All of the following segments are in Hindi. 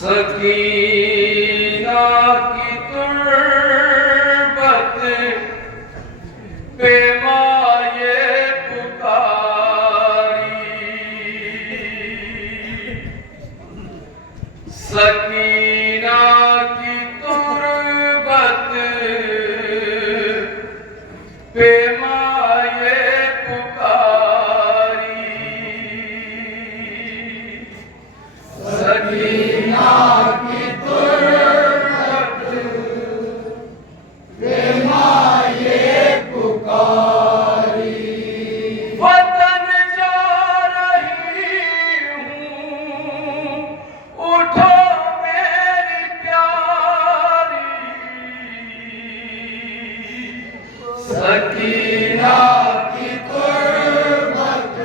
सकीना की तुर्बत पे माये पुकारी, सकीना की तुर्बत पे माये पुकारी, सकीना की तुर्बत पे माये पुकारी। वतन जा रही हूँ, उठो मेरी प्यारी, सकीना की तुर्बत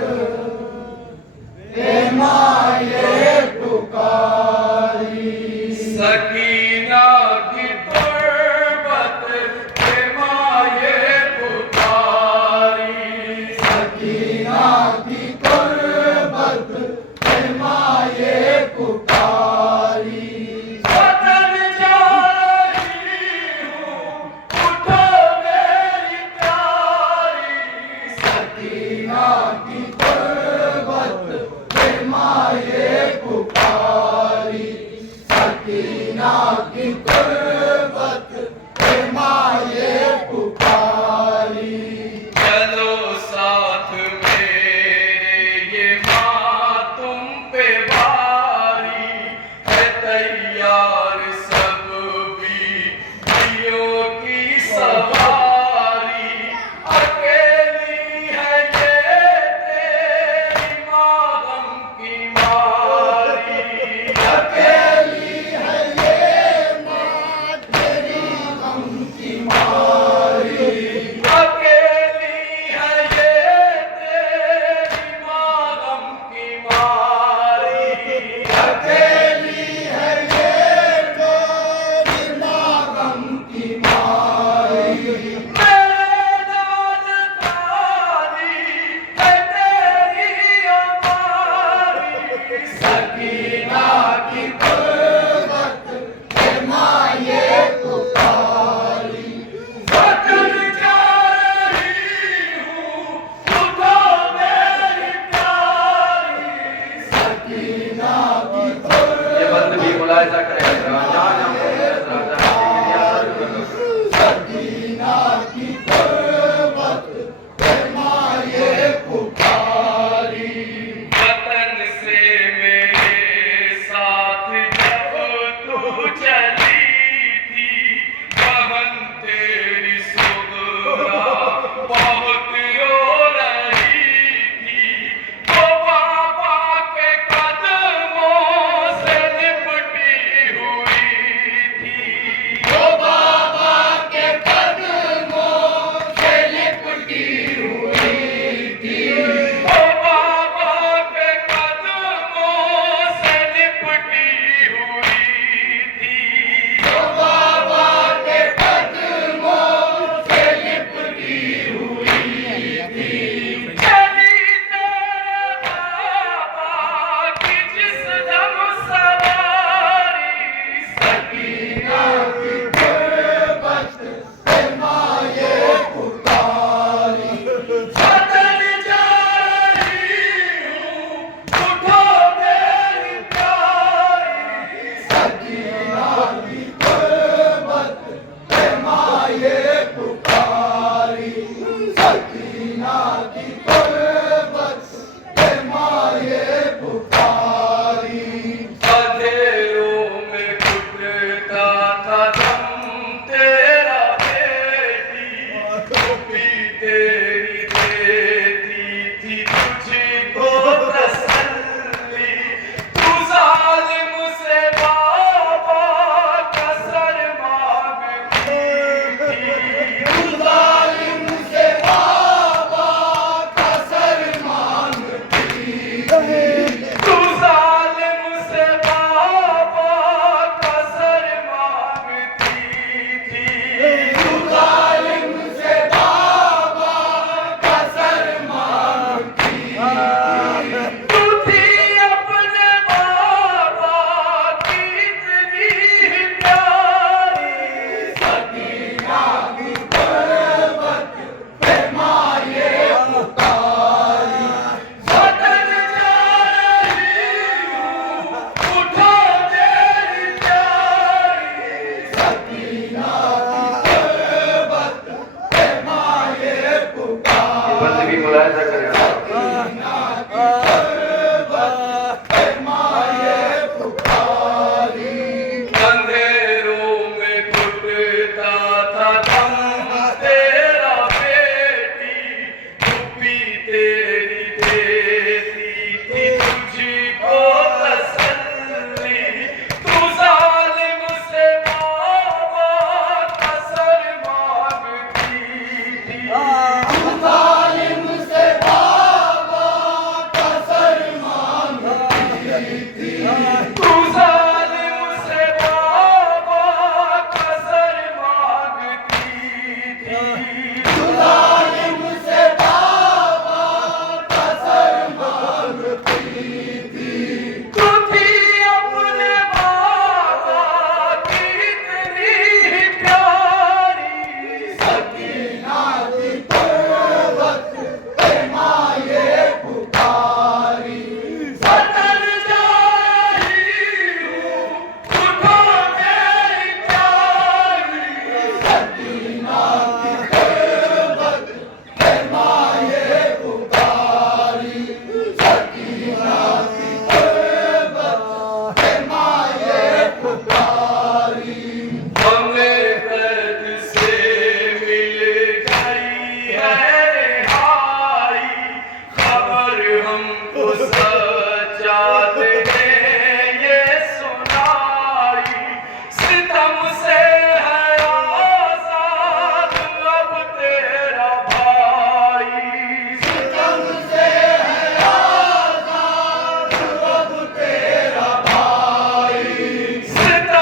पे माये पुकारी, सकीना की तुर्बत पे माये पुकारी, सकीना की तुर्बत पे माये पुकारी। वतन जा रही हूँ, उठो मेरी प्यारी, सकीना की तुर्बत पे माये पुकारी, सकीना की तुर्बत पे माये पुकारी। चलो साथ मेरे ये माँ तुम पे भारी है, तैयार सब बीवियों की सवारी, अकेली है ये तेरी माँ गम की मारी, अकेली है ये माँ तेरी गम की मारी, अकेली है ये तेरी माँ गम की मारी, अकेली है ये तेरी माँ गम की मारी। मेरे नाल खाली है तेरी अमारी, सकीना की तुर्बत पे माये पुकारी। वतन जा रही हूँ, उठो मेरी प्यारी, सकीना की तुर्बत। ये बंद भी मुलायजा करेगा, सकीना की तुर्बत पे माये पुकारी। वतन से मेरे साथ जब तू चली थी, बहन तेरी सुगरा बहुत रो रही थी, वो बाबा के कदमों से लिपटी पुकारी, हमें दर्द से मिल गई है रिहाई, खबर हमको सज्जाद ने ये सुनाई, सितम से है आजाद अब तेरा भाई, सितम से है आजाद अब तेरा भाई, सितम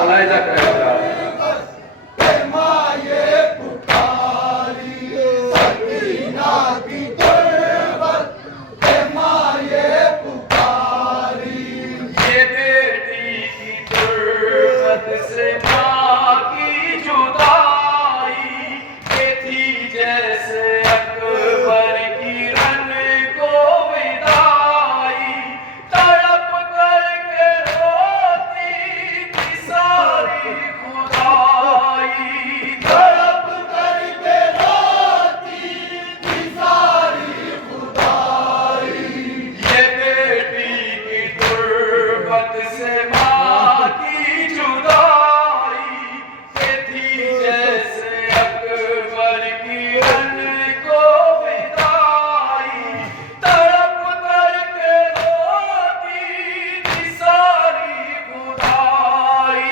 सुनाई जा करेगा। ये बेटी की तुर्बत से माँ की जुदाई, ये थी जैसे अकबर की रन को विदाई। तड़प करके रोती थी सारी खुदाई, तड़प करके रोती थी सारी खुदाई। ये बेटी की तुर्बत से माँ की जुदाई, ये थी जैसे अकबर की रन को विदाई। तड़प करके रोती थी सारी खुदाई,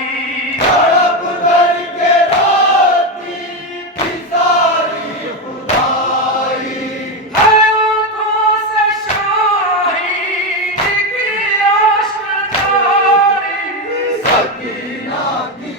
तड़प करके रोती थी सारी खुदाई। है आंखों से शाहीन की आश्क जारी, सकीना की